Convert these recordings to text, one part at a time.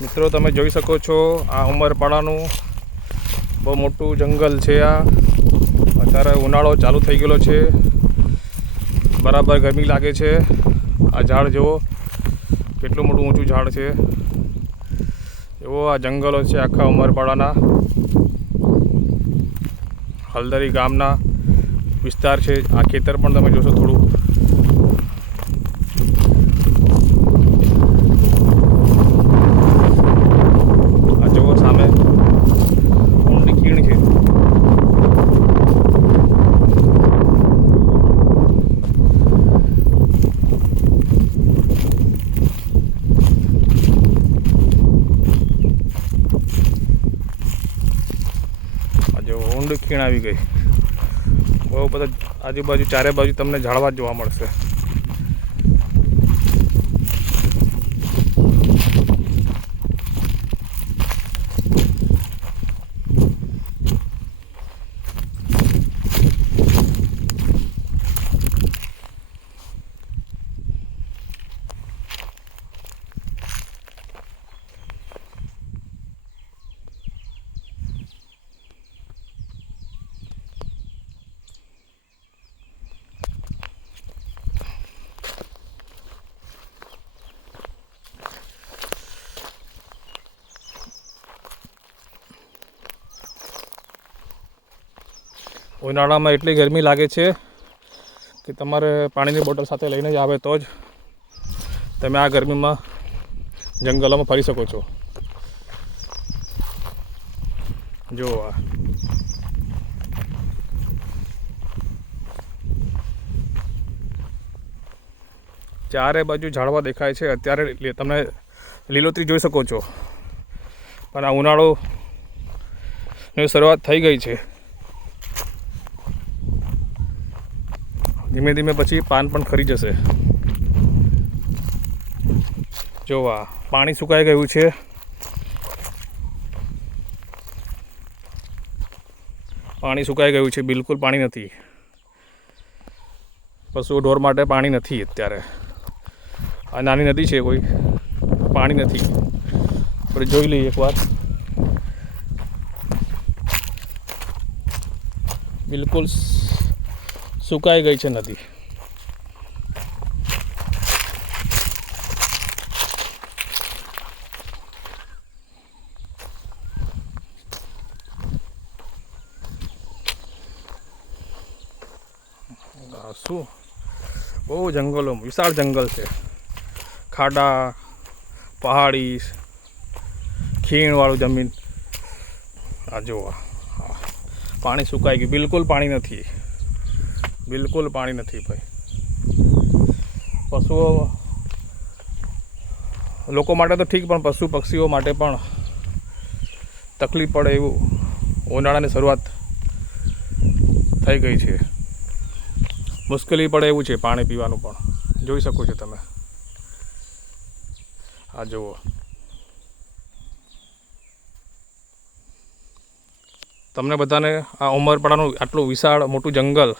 મિત્રો, તમે જોઈ શકો છો આ ઉમરપાડાનું બહુ મોટું જંગલ છે આ. અત્યારે ઉનાળો ચાલુ થઈ ગયેલો છે. બરાબર ગરમી લાગે છે. આ ઝાડ જુઓ, કેટલું મોટું ઊંચું ઝાડ છે. એવો આ જંગલો છે આખા ઉમરપાડાના. હલદરી ગામના વિસ્તાર છે. આ ખેતર પણ તમે જોશો થોડું આ જુઓ સામે ઊંડી ખીણ છે આ જો ઊંડ ખીણ આવી ગઈ. બહુ બધા આજુબાજુ ચારે બાજુ તમને ઝાડવા જોવા મળશે. ઉનાળામાં એટલી ગરમી લાગે છે કે તમારે પાણીની બોટલ સાથે લઈને જ આવે તો જ તમે આ ગરમીમાં જંગલોમાં ફરી શકો છો. જો આ. ચારે બાજુ ઝાડવા દેખાય છે. અત્યારે તમે લીલોતરી જોઈ શકો છો. પણ આ ઉનાળો ની શરૂઆત થઈ ગઈ છે. ધીમે ધીમે પછી પાન પણ ખરી જશે. જોવા પાણી સુકાઈ ગયું છે. પાણી સુકાઈ ગયું છે, બિલકુલ પાણી નથી. પશુ ઢોર માટે પાણી નથી અત્યારે. આ નાની નદી છે કોઈ, પાણી નથી. આપણે જોઈ લઈએ એકવાર બિલકુલ સુકાઈ ગઈ છે નદી. શું? બહુ જંગલો, વિશાળ જંગલ છે. ખાડા, પહાડી, ખીણવાળું જમીન. આ જુઓ પાણી સુકાઈ ગયું. બિલકુલ પાણી નથી. બિલકુલ પાણી નથી ભાઈ. પશુઓ લોકો માટે તો ઠીક, પણ પશુ પક્ષીઓ માટે પણ તકલીફ પડે એવું ઉનાળાની શરૂઆત થઈ ગઈ છે. મુશ્કેલી પડે એવું છે પાણી પીવાનું પણ. જોઈ શકો છો તમે. આ જુઓ. તમને બધાને આ ઉમરપાડાનું આટલું વિશાળ મોટું જંગલ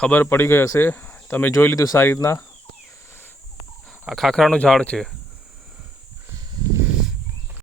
ખબર પડી ગઈ હશે. તમે જોઈ લીધું સારી રીતના. આ ખાખરાનું ઝાડ છે.